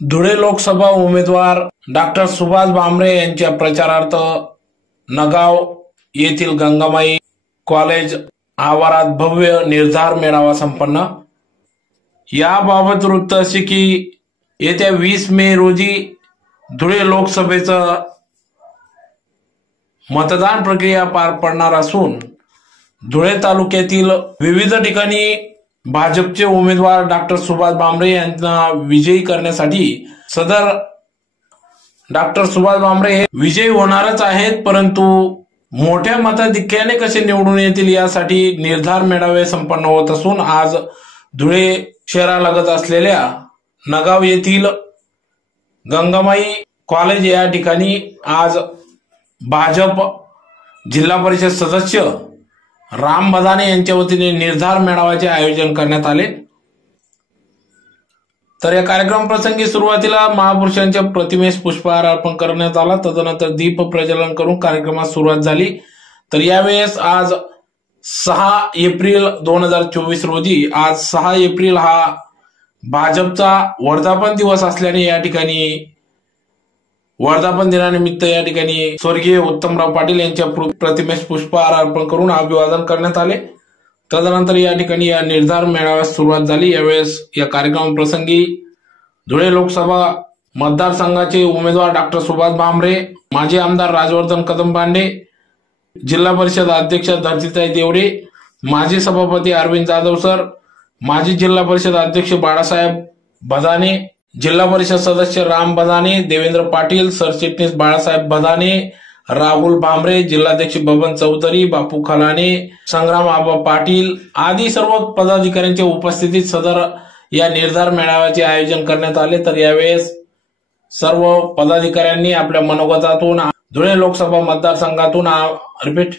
धुळे लोकसभा उमेदवार डॉक्टर सुभाष भामरे यांच्या प्रचारार्थ नगाव येथील गंगामाई कॉलेज आवारात भव्य निर्धार मेळावा संपन्न. याबाबत वृत्त असे की येत्या वीस मे रोजी धुळे लोकसभेचं मतदान प्रक्रिया पार पडणार असून धुळे तालुक्यातील विविध ठिकाणी भाजपचे उमेदवार डॉक्टर सुभाष भामरे यांना विजयी करण्यासाठी सदर डॉक्टर सुभाष भामरे हे विजयी होणारच आहेत परंतु मोठ्या मताधिक्याने कसे निवडून येतील यासाठी निर्धार मेळावे संपन्न होत असून आज धुळे शहरालगत असलेल्या नगाव येथील गंगामाई कॉलेज या ठिकाणी आज भाजप जिल्हा परिषद सदस्य राम बदाने यांच्या वतीने निर्धार मेळाव्याचे आयोजन करण्यात आले. तर या कार्यक्रम प्रसंगी सुरुवातीला महापुरुषांच्या प्रतिमेस पुष्पहार अर्पण करण्यात आला. तदनंतर दीप प्रज्वलन करून कार्यक्रमास सुरुवात झाली. तर यावेळेस आज सहा एप्रिल दोन हजार चोवीस रोजी आज सहा एप्रिल हा भाजपचा वर्धापन दिवस असल्याने या ठिकाणी वर्धापन दिनानिमित्त या ठिकाणी स्वर्गीय उत्तमराव पाटील यांच्या प्रतिमेस पुष्पहार अर्पण करून अभिवादन करण्यात आले. तदनंतर या ठिकाणी या निर्धार मेळाव्यास सुरुवात झाली. यावेळेस या कार्यक्रम प्रसंगी धुळे लोकसभा मतदारसंघाचे उमेदवार डॉक्टर सुभाष भामरे माजी आमदार राजवर्धन कदम पांडे जिल्हा परिषद अध्यक्ष धरतीताई देवडे माजी सभापती अरविंद जाधव सर माजी जिल्हा परिषद अध्यक्ष बाळासाहेब भदाने जिल्हा परिषद सदस्य राम बदाने देवेंद्र पाटील सरचिटणीस बाळासाहेब बदाने राहुल भांबरे जिल्हाध्यक्ष बबन चौधरी बापू खलाने संग्राम आबा पाटील आदी सर्व पदाधिकाऱ्यांच्या उपस्थितीत सदर या निर्धार मेळाव्याचे आयोजन करण्यात आले. तर यावेळेस सर्व पदाधिकाऱ्यांनी आपल्या मनोगतातून धुळे लोकसभा मतदारसंघातून रिपीट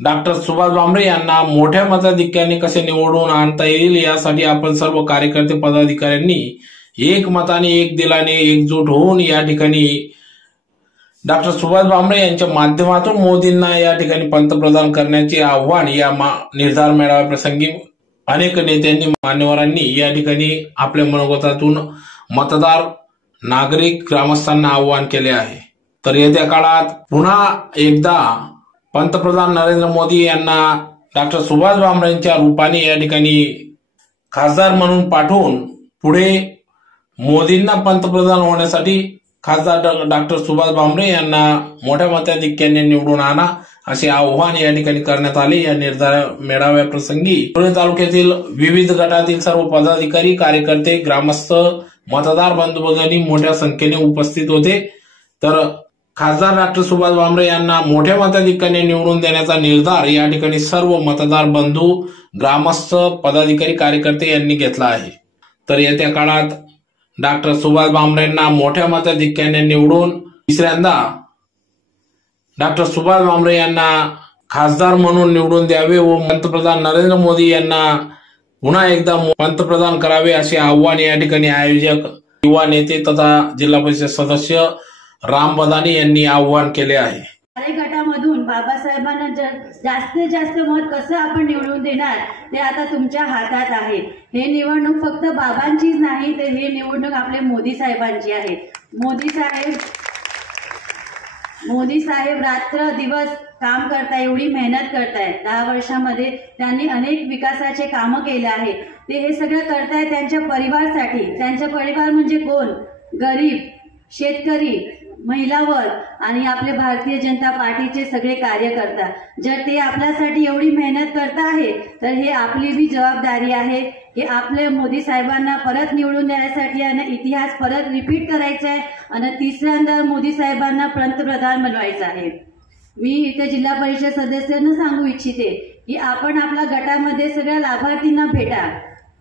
डॉक्टर सुभाष भामरे यांना मोठ्या मताधिक्याने कसे निवडून आणता येईल यासाठी आपण सर्व कार्यकर्ते पदाधिकाऱ्यांनी एक मताने एक दिलाने एकजूट होऊन या ठिकाणी डॉक्टर सुभाष भामरे यांच्या माध्यमातून मोदींना या ठिकाणी पंतप्रधान करण्याचे आव्हान या मा- निर्धार मेळाव्याप्रसंगी अनेक नेत्यांनी मान्यवरांनी या ठिकाणी आपल्या मनोगतातून मतदार नागरिक ग्रामस्थांना आव्हान केले आहे. तर येत्या काळात पुन्हा एकदा पंतप्रधान नरेंद्र मोदी यांना डॉक्टर सुभाष भामरेंच्या रूपाने या ठिकाणी खासदार म्हणून पाठवून पुढे मोदींना पंतप्रधान होण्यासाठी खासदार डॉक्टर सुभाष भामरे यांना मोठ्या मताधिक्याने निवडून आणा असे आव्हान या ठिकाणी करण्यात आले. या निर्धार मेळाव्याप्रसंगी पुणे तालुक्यातील विविध गटातील सर्व पदाधिकारी कार्यकर्ते ग्रामस्थ मतदार बंधू भगिनी मोठ्या संख्येने उपस्थित होते. तर खासदार डॉक्टर सुभाष भामरे यांना मोठ्या मताधिक्याने निवडून देण्याचा निर्धार या ठिकाणी सर्व मतदार बंधू ग्रामस्थ पदाधिकारी कार्यकर्ते यांनी घेतला आहे. तर येत्या काळात डॉक्टर सुभाष भामरेंना मोठ्या मताधिक्याने निवडून तिसऱ्यांदा डॉक्टर सुभाष भामरे यांना खासदार म्हणून निवडून द्यावे व पंतप्रधान नरेंद्र मोदी यांना पुन्हा एकदा पंतप्रधान करावे असे आव्हान या ठिकाणी आयोजक युवा नेते तथा जिल्हा परिषद सदस्य राम बदानी यांनी आव्हान केले आहे. बाबासाहेबांना जर जास्तीत जास्त मत कसं आपण निवडून देणार ते आता तुमच्या हातात आहे. हे निवडणूक फक्त बाबांचीच नाही तर हे निवडणूक आपले मोदी साहेबांची आहे. मोदी साहेब मोदी साहेब रात्र दिवस काम करताय एवढी मेहनत करताय. दहा वर्षामध्ये त्यांनी अनेक विकासाचे कामं केले आहे. ते हे सगळं करताय त्यांच्या परिवारसाठी. त्यांचा परिवार म्हणजे कोण? गरीब शेतकरी. महिला वर्ग आणि आपले भारतीय जनता पार्टीचे सगळे कार्यकर्ता. जर ते आपल्यासाठी एवढी मेहनत करत आहे तर हे आपली बी जबाबदारी आहे. की आपले मोदी साहेबांना परत निवडून देण्यासाठी आणि इतिहास परत रिपीट करायचा आहे आणि तिसऱ्यांदा मोदी साहेबांना पंतप्रधान बनवायचं आहे. मी इथे जिल्हा परिषद सदस्यांना सांगू इच्छिते की आपण आपल्या गटामध्ये सगळ्या लाभार्थींना भेटा.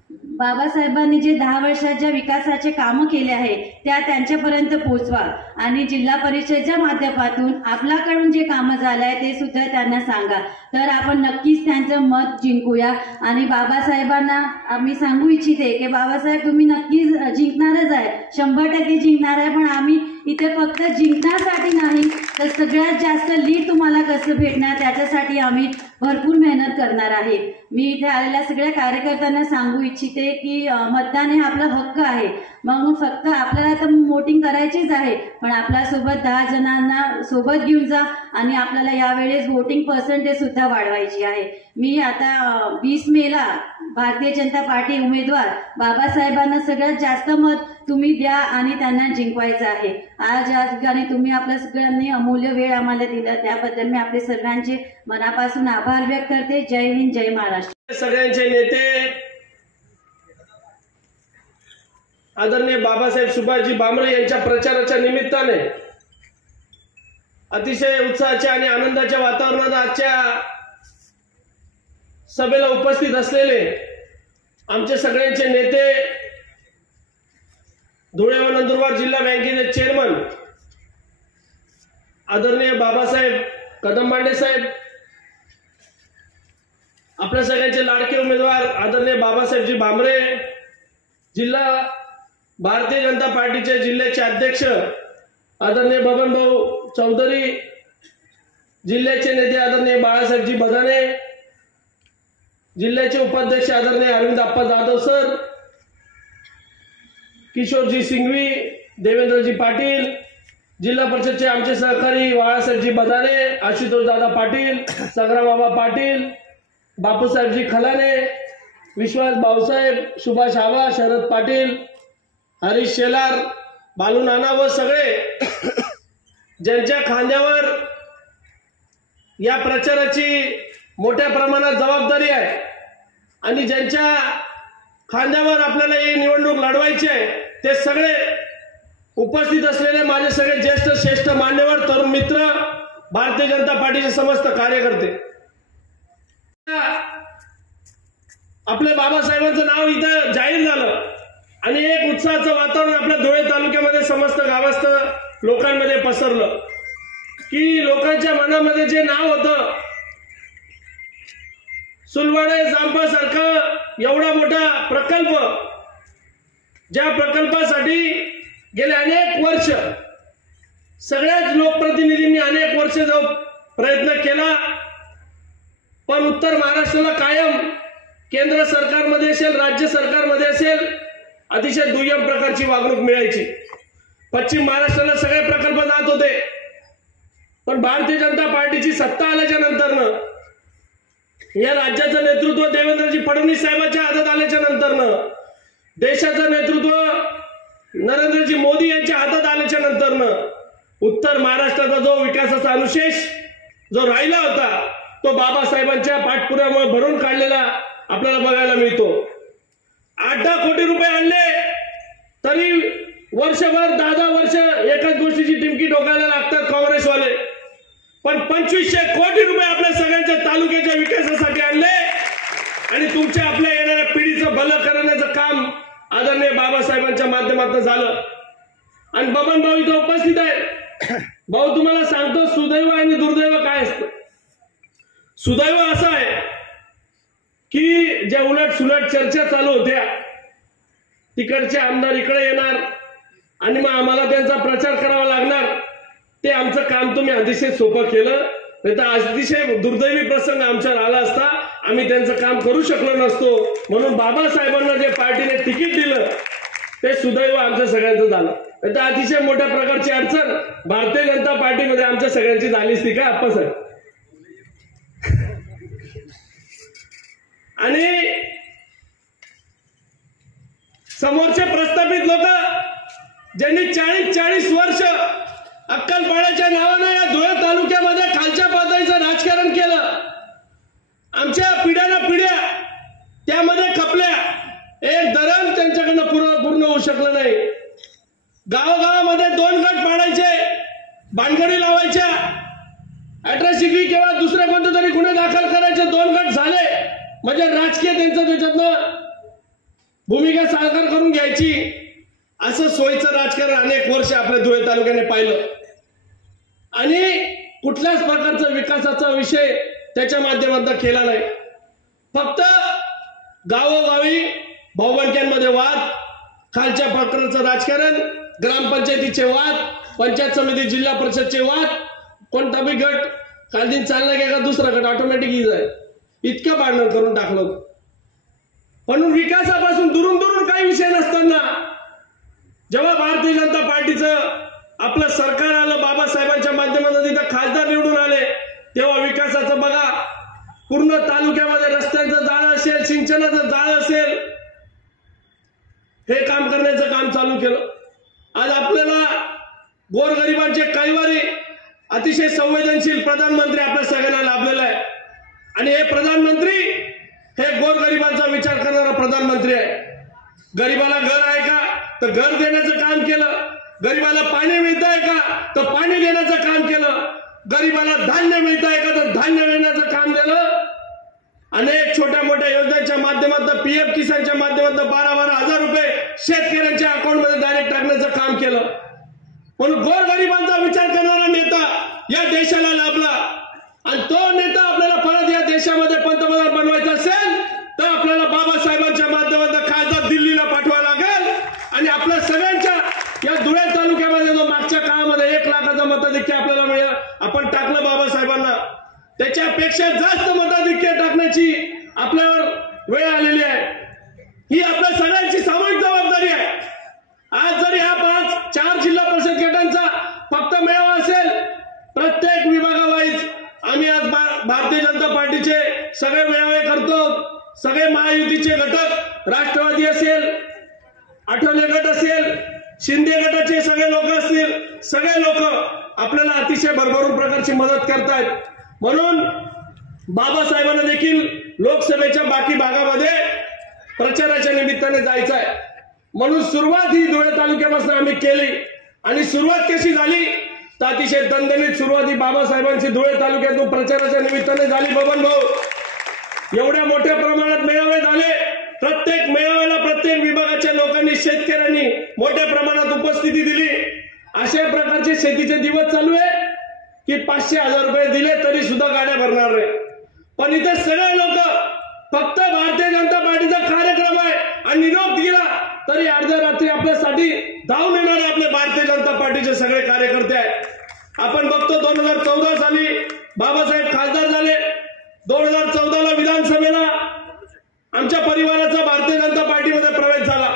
बाबासाहेबांनी जे दहा वर्षाच्या विकासाचे कामं केले आहे त्या त्यांच्यापर्यंत पोहोचवा. आणि जिल्हा परिषदेच्या माध्यमातून आपल्याकडून जे कामं झालं आहे ते सुद्धा त्यांना सांगा. तर आपण नक्कीच त्यांचं मत जिंकूया. आणि बाबासाहेबांना आम्ही सांगू इच्छिते की बाबासाहेब तुम्ही नक्कीच जिंकणारच आहे. शंभर टक्के जिंकणार आहे पण आम्ही इथे फक्त जिंकण्यासाठी नाही तर सगळ्यात जास्त लीड तुम्हाला कसं भेटणार त्याच्यासाठी आम्ही भरपूर मेहनत करणार आहे. मी इथे आलेल्या सगळ्या कार्यकर्त्यांना सांगू इच्छिते की मतदान हे आपला हक्क आहे. मग फक्त आपल्याला तर वोटिंग करायचीच आहे पण आपल्यासोबत दहा जणांना सोबत घेऊन जा आणि आपल्याला यावेळेस वोटिंग पर्सेंटेज सुद्धा वाढवायची आहे. मी आता वीस मेला भारतीय जनता पार्टी उमेदवार बाबासाहेबांना सगळ्यात जास्त मत तुम्ही द्या आणि त्यांना जिंकवायचं आहे. आज या ठिकाणी तुम्ही आपल्या सगळ्यांनी अमूल्य वेळ आम्हाला दिला. त्याबद्दल मी आपले सर्वांचे मनापासून आभार व्यक्त करते. जय हिंद जय महाराष्ट्र. सगळ्यांचे नेते आदरणीय बाबासाहेब सुभाषजी भामरे यांच्या प्रचाराच्या निमित्ताने अतिशय उत्साहाच्या आणि आनंदाच्या वातावरणात आजच्या सभेला उपस्थित असलेले आमचे सगळ्यांचे नेते धुळे व नंदुरबार जिल्हा बँकेचे चेअरमन आदरणीय बाबासाहेब कदम साहेब आपल्या सगळ्यांचे लाडके उमेदवार आदरणीय बाबासाहेबजी भामरे जिल्हा भारतीय जनता पार्टीचे जिल्ह्याचे अध्यक्ष आदरणीय बबनभाऊ चौधरी जिल्ह्याचे नेते आदरणीय बाळासाहेबजी बदाने जिल्ह्याचे उपाध्यक्ष आदरणीय अरविंद आप्पा जाधव सर किशोरजी सिंघवी देवेंद्रजी पाटील जिल्हा परिषदचे आमचे सहकारी बाळासाहेबजी बदाने आशुतोष दादा पाटील संग्रामबाबा पाटील बापूसाहेबजी खलाने विश्वास भाऊसाहेब सुभाष आबा शरद पाटील हरीश शेलार बालू नाना व सगळे ज्यांच्या खांद्यावर या प्रचाराची मोठ्या प्रमाणात जबाबदारी आहे. आणि ज्यांच्या खांद्यावर आपल्याला ही निवडणूक लढवायची आहे ते सगळे उपस्थित असलेले माझे सगळे ज्येष्ठ श्रेष्ठ मान्यवर तरुण मित्र भारतीय जनता पार्टीचे समस्त कार्यकर्ते. आपल्या बाबासाहेबांचं नाव इथं जाहीर झालं. आणि एक उत्साहाचं वातावरण आपल्या धुळे तालुक्यामध्ये समस्त गावस्थ लोकांमध्ये पसरलं. की लोकांच्या मनामध्ये जे नाव होतं सुलवाडे जांबा एवढा मोठा प्रकल्प ज्या प्रकल्पासाठी गेले अनेक वर्ष सगळ्याच लोकप्रतिनिधींनी अनेक वर्ष जो प्रयत्न केला पण उत्तर महाराष्ट्राला कायम केंद्र सरकारमध्ये असेल राज्य सरकारमध्ये असेल अतिशय दुय्यम प्रकारची वागणूक मिळायची. पश्चिम महाराष्ट्राला सगळे प्रकल्प जात होते. पण भारतीय जनता पार्टीची सत्ता आल्याच्या नंतरनं या राज्याचं नेतृत्व देवेंद्रजी फडणवीस साहेबांच्या हातात आल्याच्या नंतरनं देशाचं नेतृत्व नरेंद्रजी मोदी यांच्या हातात आल्याच्या नंतरनं उत्तर महाराष्ट्राचा जो विकासाचा अनुशेष जो राहिला होता तो बाबासाहेबांच्या पाठपुऱ्यामुळे भरून काढलेला आपल्याला बघायला मिळतो. आठ दहा कोटी रुपये आणले तरी वर्षभर दहा दहा वर्ष एकाच गोष्टीची टिमकी डोकायला लागतात काँग्रेसवाले. पण पंचवीसशे कोटी रुपये आपल्या सगळ्यांच्या तालुक्याच्या विकासासाठी आणले. आणि तुमच्या आपल्या येणाऱ्या पिढीचं भलं करण्याचं काम आदरणीय बाबासाहेबांच्या माध्यमातून झालं. आणि बबन भाऊ इथं उपस्थित आहे भाऊ तुम्हाला सांगतो सुदैव आणि दुर्दैव काय असतं? सुदैव असं आहे की ज्या उलट सुलट चर्चा चालू होत्या तिकडचे आमदार इकडे येणार आणि मग आम्हाला त्यांचा प्रचार करावा लागणार. ते आमचं काम तुम्ही अतिशय सोपं केलं. नाही तर अतिशय दुर्दैवी प्रसंग आमच्यावर आला असता आम्ही त्यांचं काम करू शकलो नसतो. म्हणून बाबासाहेबांना जे पार्टीने तिकीट दिलं ते सुदैव आमच्या सगळ्यांचं झालं. नाही तर अतिशय मोठ्या प्रकारची अडचण भारतीय जनता पार्टीमध्ये आमच्या सगळ्यांची झालीच ती काय आप्पासाहेब आणि समोरचे प्रस्थापित लोक ज्यांनी चाळीस चाळीस वर्ष अक्कलपाड्याच्या नावानं या धुळे तालुक्यामध्ये खालच्या पातळीचं राजकारण केलं. आमच्या पिढ्याना पिढ्या त्यामध्ये खपल्या. एक धरण त्यांच्याकडनं पूर्ण पूर्ण होऊ शकलं नाही. गावागावामध्ये दोन गट पाडायचे भानगडी लावायच्या. अॅट्रॉसिटी किंवा दुसरे कोणते तरी गुन्हे दाखल करायचे दोन गट झाले. म्हणजे राजकीय त्यांचं त्याच्यातनं भूमिका साकार करून घ्यायची. असं सोयीचं राजकारण अनेक वर्ष आपल्या धुळे तालुक्याने पाहिलं. आणि कुठल्याच प्रकारचा विकासाचा विषय त्याच्या माध्यमातून केला नाही. फक्त गावोगावी भाऊबंक्यांमध्ये वाद खालच्या प्रकारचं राजकारण ग्रामपंचायतीचे वाद पंचायत समिती जिल्हा परिषदचे वाद कोणता बी गट काल दिन चालला की का दुसरा गट ऑटोमॅटिक इज आहे इतकं भांडण करून टाकलं म्हणून विकासापासून दुरून दुरून काही विषय नसताना जेव्हा भारतीय जनता पार्टीचं आपलं सरकार आलं बाबासाहेबांच्या माध्यमातून तिथं खासदार निवडून आले तेव्हा विकासाचं बघा. पूर्ण तालुक्यामध्ये रस्त्यांचं जाळं असेल सिंचनाचं जाळं असेल हे काम करण्याचं काम चालू केलं. आज आपल्याला गोरगरिबांचे कैवारी अतिशय संवेदनशील प्रधानमंत्री आपल्या सगळ्यांना लाभलेला आहे. आणि हे प्रधानमंत्री हे गोरगरिबांचा विचार करणारा प्रधानमंत्री आहे. गरिबाला घर आहे का? तर घर देण्याचं काम केलं. गरीबाला पाणी मिळत आहे का? तर पाणी देण्याचं काम केलं. गरीबाला धान्य मिळत आहे का? तर धान्य देण्याचं काम दिलं अनेक छोट्या मोठ्या योजनांच्या माध्यमातून पीएफ किसानच्या माध्यमातून बारा बारा हजार रुपये शेतकऱ्यांच्या अकाउंटमध्ये डायरेक्ट टाकण्याचं काम केलं. म्हणून गोरगरिबांचा विचार करणारा नेता या देशाला लाभला. आणि तो नेता आपल्याला परत या देशामध्ये पंतप्रधान बनवायचा असेल तर आपल्याला बाबासाहेबांच्या माध्यमातून खासदार दिल्लीला पाठवावं लागेल आणि आपल्या सगळ्यांच्या या धुळे तालुक्यामध्ये जो मागच्या काळामध्ये एक लाखाचा मताधिक्य आपल्याला मिळेल आपण टाकलं बाबासाहेबांना त्याच्यापेक्षा जास्त मताधिक्य टाकण्याची आपल्यावर वेळ आलेली आहे. ही आपल्या सगळ्यांची सामूहिक जबाबदारी आहे. आज जर ह्या पाच चार जिल्हा परिषद गटांचा फक्त मेळावा असेल प्रत्येक विभागावाईज आम्ही आज भा- भारतीय जनता पार्टीचे सगळे मेळावे करतो. सगळे महायुतीचे घटक राष्ट्रवादी असेल आठवले गट असेल शिंदे गटाचे सगळे लोक असतील सगळे लोक आपल्याला अतिशय भरभरून प्रकारची मदत करतायत. म्हणून बाबासाहेबांना देखील लोकसभेच्या बाकी भागामध्ये प्रचाराच्या निमित्ताने जायचं आहे म्हणून सुरुवात ही धुळे तालुक्यापासून आम्ही केली. आणि सुरुवात कशी झाली? तर अतिशय दणदणीत सुरुवात ही बाबासाहेबांची धुळे तालुक्यातून प्रचाराच्या निमित्ताने झाली बबन भाऊ. एवढ्या मोठ्या प्रमाणात मेळावे झाले. प्रत्येक मेळाव्याला प्रत्येक विभागाच्या लोकांनी शेतकऱ्यांनी मोठ्या प्रमाणात उपस्थिती दिली. अशा प्रकारचे शेतीचे दिवस चालू आहे. की पाचशे हजार रुपये दिले तरी सुद्धा गाड्या भरणार नाही. पण इथे सगळे लोक फक्त भारतीय जनता पार्टीचा कार्यक्रम आहे आणि निरोप दिला तरी अर्ध्या रात्री आपल्यासाठी धावून येणारे आपले भारतीय जनता पार्टीचे सगळे कार्यकर्ते आहेत. आपण बघतो दोन हजार चौदा साली बाबासाहेब खासदार झाले. दोन हजार चौदाला विधानसभेला आमच्या परिवाराचा भारतीय जनता पार्टीमध्ये प्रवेश झाला.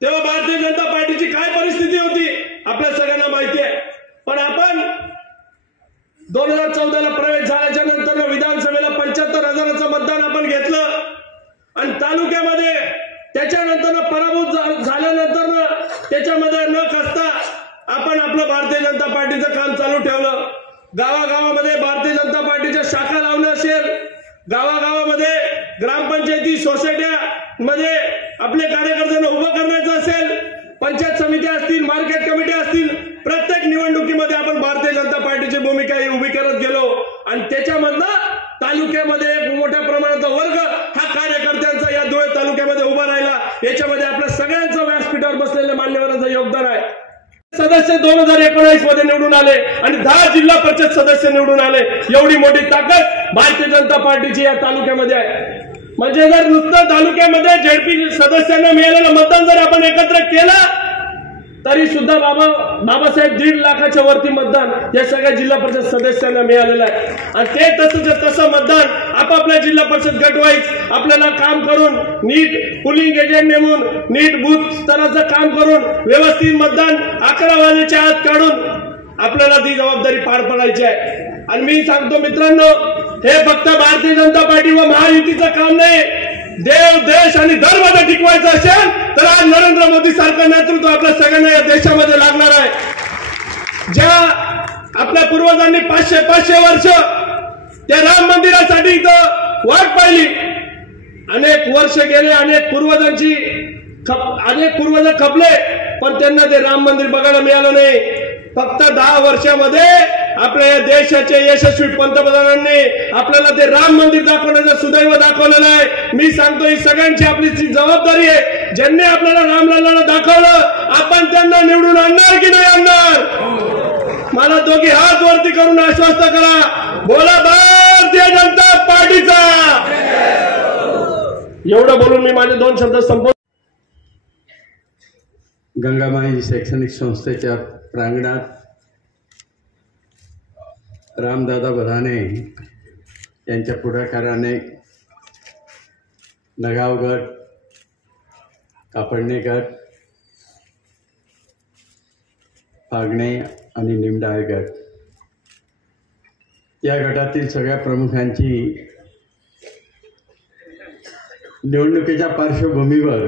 तेव्हा भारतीय जनता पार्टीची काय परिस्थिती होती? आपल्या सगळ्यांना माहिती आहे. दोन हजार चौदाला प्रवेश झाल्याच्यानंतर विधानसभेला पंच्याहत्तर हजाराचं मतदान आपण घेतलं. आणि तालुक्यामध्ये त्याच्यानंतर पराभूत झाल्यानंतर त्याच्यामध्ये न खसता आपण आपलं भारतीय जनता पार्टीचं काम चालू ठेवलं. गावागावामध्ये भारतीय जनता पार्टीच्या शाखा लावणं असेल. गावागावामध्ये ग्रामपंचायती सोसायट्या मध्ये आपले कार्यकर्त्यांना उभं करायचं असेल पंचायत समित्या असतील मार्केट कमिटी असतील प्रत्येक निवडणुकीमध्ये आपण भारतीय जनता पार्टीची भूमिका ही उभी करत गेलो आणि त्याच्यामधनं तालुक्यामध्ये एक मोठ्या प्रमाणाचा वर्ग हा कार्यकर्त्यांचा या धुळे तालुक्यामध्ये उभा राहिला याच्यामध्ये आपल्या सगळ्यांचं व्यासपीठावर बसलेल्या मान्यवरांचं योगदान आहे सदस्य दोन हजार एकोणीसमध्ये निवडून आले आणि दहा जिल्हा परिषद सदस्य निवडून आले. एवढी मोठी ताकद भारतीय जनता पार्टीची या तालुक्यामध्ये आहे. म्हणजे जर नुसतं तालुक्यामध्ये झेडपी सदस्यांना मिळालेलं मतदान जर आपण एकत्र केलं तरी सुद्धा बाबा बाबासाहेब दीड लाखाच्या वरती मतदान या सगळ्या जिल्हा परिषद सदस्यांना मिळालेलं आहे. आणि ते तसं तसं मतदान आपापल्या जिल्हा परिषद गटवाईज आपल्याला काम करून नीट पुलिंग एजंट नेमून नीट बूथ स्तराचं काम करून व्यवस्थित मतदान अकरा वाजेच्या आत काढून आपल्याला ती जबाबदारी पार पडायची आहे. आणि मी सांगतो मित्रांनो हे फक्त भारतीय जनता पार्टी व महायुतीचं काम नाही. देव देश आणि धर्म जर टिकवायचं असेल तर आज नरेंद्र मोदी सारखं नेतृत्व आपल्या सगळ्यांना या देशामध्ये लागणार आहे. ज्या आपल्या पूर्वजांनी पाचशे पाचशे वर्ष त्या राम मंदिरासाठी इथं वाट पाहिली. अनेक वर्ष गेले अनेक पूर्वजांची अनेक पूर्वज खपले पण त्यांना ते राम मंदिर बघायला मिळालं नाही. फक्त दहा वर्षामध्ये आपल्या या देशाचे यशस्वी पंतप्रधानांनी आपल्याला ते राम मंदिर दाखवण्याचं सुदैव दाखवलेलं आहे. मी सांगतो ही सगळ्यांची आपली जी जबाबदारी आहे ज्यांनी आपल्याला रामलालाला दाखवलं आपण त्यांना निवडून आणणार की नाही आणणार? मला दोघी हात वरती करून आश्वस्त करा. बोला बा भारतीय जनता पार्टीचा! एवढं बोलून मी माझे दोन शब्द संपव गंगामाई शैक्षणिक संस्थेच्या प्रांगणात रामदादा बधाने यांच्या पुढाकाराने नगाव गट कापडणे गट फागणे आणि निमडाळ गट. या गटातील सगळ्या प्रमुखांची निवडणुकीच्या पार्श्वभूमीवर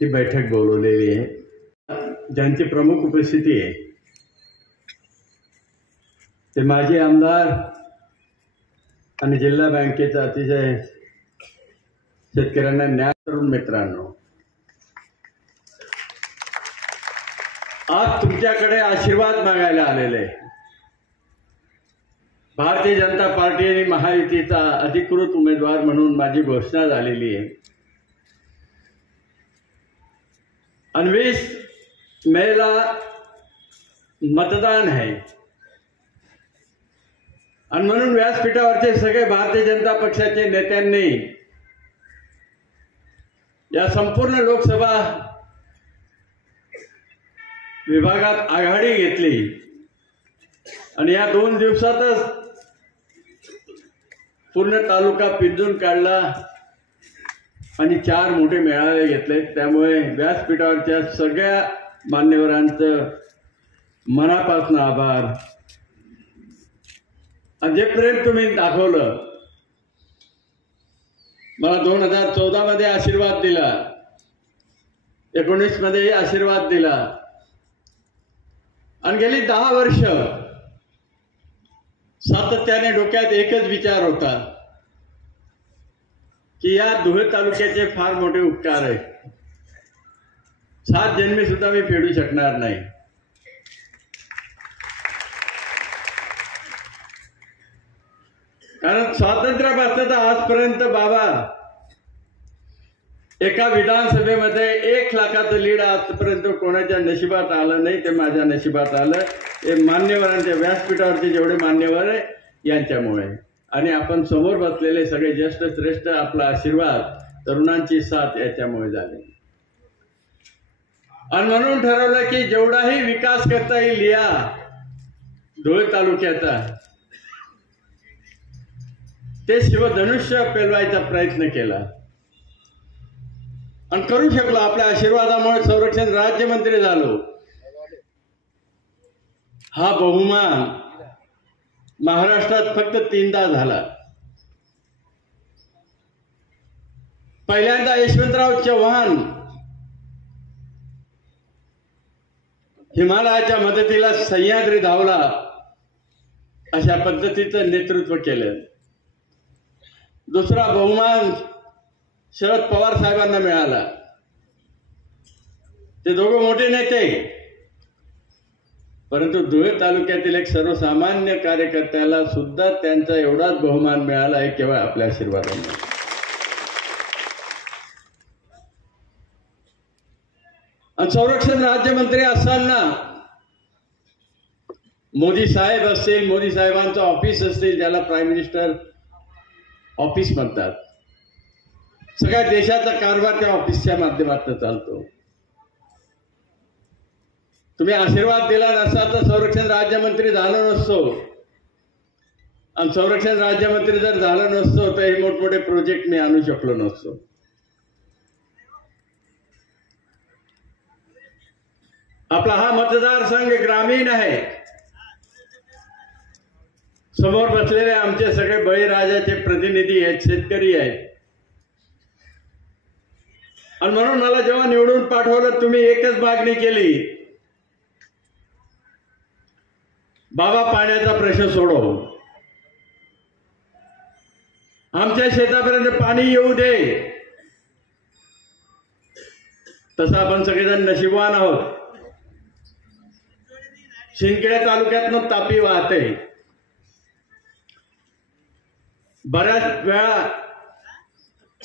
ही बैठक बोलवलेली आहे ज्यांची प्रमुख उपस्थिती आहे ते माजी आमदार आणि जिल्हा बँकेचा अतिशय शेतकऱ्यांना न्याय करून मित्रांनो आज तुमच्याकडे आशीर्वाद मागायला आलेले आहे. भारतीय जनता पार्टी आणि महायुतीचा अधिकृत उमेदवार म्हणून माझी घोषणा झालेली आहे. आणि वीस मेला मतदान आहे. आणि म्हणून व्यासपीठावरचे सगळे भारतीय जनता पक्षाचे नेत्यांनी या संपूर्ण लोकसभा विभागात आघाडी घेतली. आणि या दोन दिवसातच पूर्ण तालुका पिंजून काढला आणि चार मोठे मेळावे घेतले. त्यामुळे व्यासपीठावरच्या सगळ्या मान्यवरांचं मनापासून आभार. आणि जे प्रेम तुम्ही दाखवलं मला दोन हजार चौदा मध्ये आशीर्वाद दिला. एकोणीस मध्येही आशीर्वाद दिला. आणि गेली दहा वर्ष सातत्याने डोक्यात एकच विचार होता की या धुळे तालुक्याचे फार मोठे उपकार आहे. सात जन्मी सुद्धा मी फेडू शकणार नाही. कारण स्वातंत्र्यापासून तर आजपर्यंत बाबा एका विधानसभेमध्ये एक लाखाचं लीड आजपर्यंत कोणाच्या नशिबात आलं नाही ते माझ्या नशिबात आलं. हे मान्यवरांच्या व्यासपीठावरचे जेवढे मान्यवर आहे यांच्यामुळे. आणि आपण समोर बसलेले सगळे ज्येष्ठ श्रेष्ठ आपला आशीर्वाद तरुणांची साथ याच्यामुळे झाले. आणि म्हणून ठरवलं की जेवढाही विकास करता येईल या धुळे तालुक्याचा ते शिवधनुष्य पेलवायचा प्रयत्न केला. आणि करू शकलो आपल्या आशीर्वादामुळे संरक्षण राज्यमंत्री झालो. हा बहुमान महाराष्ट्रात फक्त तीनदा झाला. पहिल्यांदा यशवंतराव चव्हाण हिमालयाच्या मदतीला सह्याद्री धावला अशा पद्धतीचं नेतृत्व केलं. दुसरा बहुमान शरद पवार साहेबांना मिळाला. ते दोघं मोठे नेते. परंतु धुळे तालुक्यातील एक सर्वसामान्य कार्यकर्त्याला सुद्धा त्यांचा एवढाच बहुमान मिळाला आहे केवळ आपल्या आशीर्वादाने. आणि संरक्षण राज्यमंत्री असताना मोदी साहेब असतील मोदी साहेबांचं ऑफिस असतील ज्याला प्राईम मिनिस्टर ऑफिस म्हणतात. सगळ्या देशाचा कारभार त्या ऑफिसच्या माध्यमातून चालतो. तुम्ही आशीर्वाद दिला नसता तर संरक्षण राज्यमंत्री झालो नसतो. आणि संरक्षण राज्यमंत्री जर झालं नसतो तर हे मोठमोठे प्रोजेक्ट मी आणू शकलो नसतो. आपला हा मतदारसंघ ग्रामीण आहे. समोर बसलेले आमचे सगळे बळीराजाचे प्रतिनिधी आहेत शेतकरी आहेत. आणि म्हणून मला जेव्हा निवडून पाठवलं तुम्ही एकच मागणी केली. बाबा पाण्याचा प्रश्न सोडव. आमच्या शेतापर्यंत पाणी येऊ दे. तसं आपण सगळेजण नशिबवान आहोत. शिंदखेडा तालुक्यातनं तापी वाहते. बऱ्याच वेळा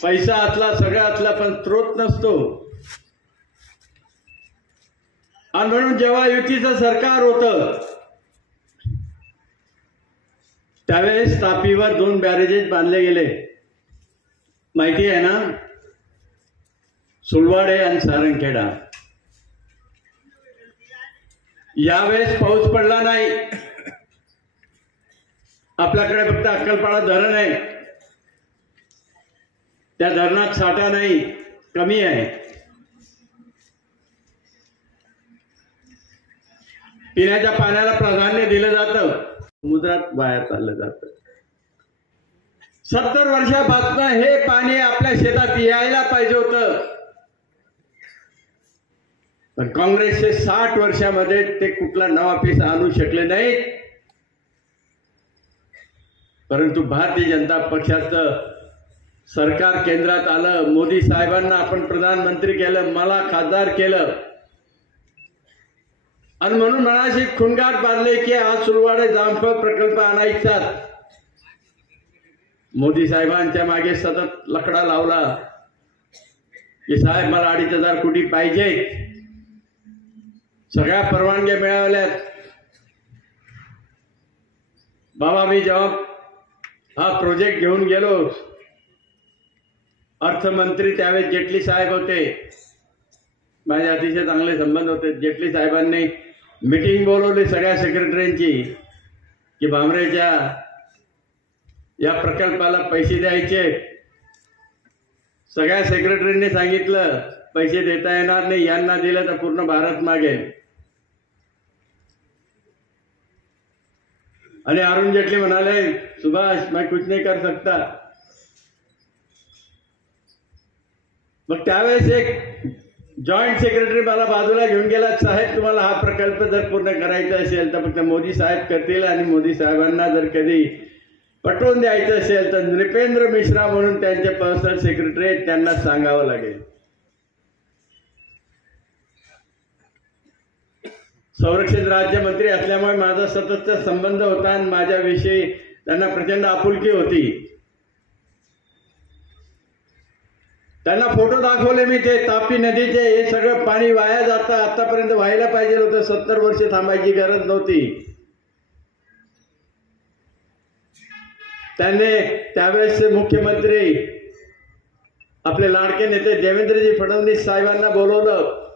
पैसा असला सगळा असला पण स्रोत नसतो. आणि म्हणून जेव्हा युतीचं सरकार होतं त्यावेळेस तापीवर दोन बॅरेजेस बांधले गेले. माहिती आहे ना? सुलवाडे आणि सारंगखेडा. यावेळेस पाऊस पडला नाही. आपल्याकडे फक्त अक्कलपाडा धरण आहे. त्या धरणात साठा नाही कमी आहे. पिण्याच्या पाण्याला प्राधान्य दिलं जातं. समुद्रात बाहेर चाललं जातं. सत्तर वर्षापासून हे पाणी आपल्या शेतात यायला पाहिजे होतं. पण काँग्रेसचे साठ वर्षामध्ये ते कुठला नवा पीस आणू शकले नाहीत. परंतु भारतीय जनता पक्षाचं सरकार केंद्रात आलं मोदी साहेबांना आपण प्रधानमंत्री केलं मला खासदार केलं. आणि म्हणून मनाशी खुणगाट बांधले की आज सुलवाडे जामफळ प्रकल्प आणायचाच मोदी साहेबांच्या मागे सतत लकडा लावला. की साहेब मला अडीच हजार कोटी पाहिजे. सगळ्या परवानग्या मिळाल्यात. बाबा मी जेव्हा हा प्रोजेक्ट घेऊन गेलो अर्थमंत्री त्यावेळेस जेटली साहेब होते. माझे अतिशय चांगले संबंध होते. जेटली साहेबांनी मिटिंग बोलवली सगळ्या सेक्रेटरींची की भामरेच्या या प्रकल्पाला पैसे द्यायचे. सगळ्या सेक्रेटरींनी सांगितलं पैसे देता येणार नाही यांना दिलं तर पूर्ण भारत मागे आणि अरुण जेटली म्हणाले सुभाष मैं कुछ नाही कर सकता. मग त्यावेळेस एक जॉईंट सेक्रेटरी मला बाजूला घेऊन गेला साहेब तुम्हाला हा प्रकल्प जर पूर्ण करायचा असेल तर फक्त मोदी साहेब करतील आणि मोदी साहेबांना जर कधी पटवून द्यायचं असेल तर नृपेंद्र मिश्रा म्हणून त्यांचे पर्सनल सेक्रेटरी आहेत त्यांना सांगावं लागेल. संरक्षण राज्यमंत्री असल्यामुळे माझा सततचा संबंध होता आणि माझ्याविषयी त्यांना प्रचंड आपुलकी होती. त्यांना फोटो दाखवले मी ते तापी नदीचे हे सगळं पाणी वाया जातं. आतापर्यंत व्हायला पाहिजे होतं. सत्तर वर्ष थांबायची गरज नव्हती. त्यांनी त्यावेळेसचे मुख्यमंत्री आपले लाडके नेते देवेंद्रजी फडणवीस साहेबांना बोलवलं.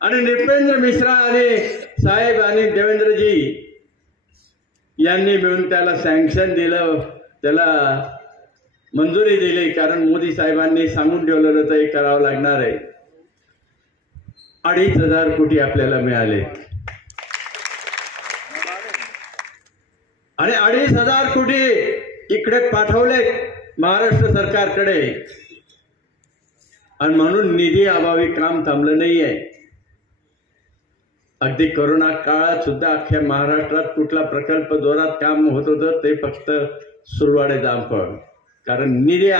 आणि नृपेंद्र मिश्रा आणि साहेब आणि देवेंद्रजी यांनी मिळून त्याला सँक्शन दिलं. त्याला मंजुरी दिली कारण मोदी साहेबांनी सांगून ठेवलेलं तर हे करावं लागणार आहे. अडीच हजार कोटी आपल्याला मिळाले. आणि अडीच हजार कोटी इकडे पाठवले महाराष्ट्र सरकारकडे. आणि म्हणून निधी अभावी काम थांबलं नाहीये. अगदी करोना काळात सुद्धा अख्ख्या महाराष्ट्रात कुठला प्रकल्प जोरात काम होत होतं ते फक्त सुरवाडे जामफळ. कारण निधी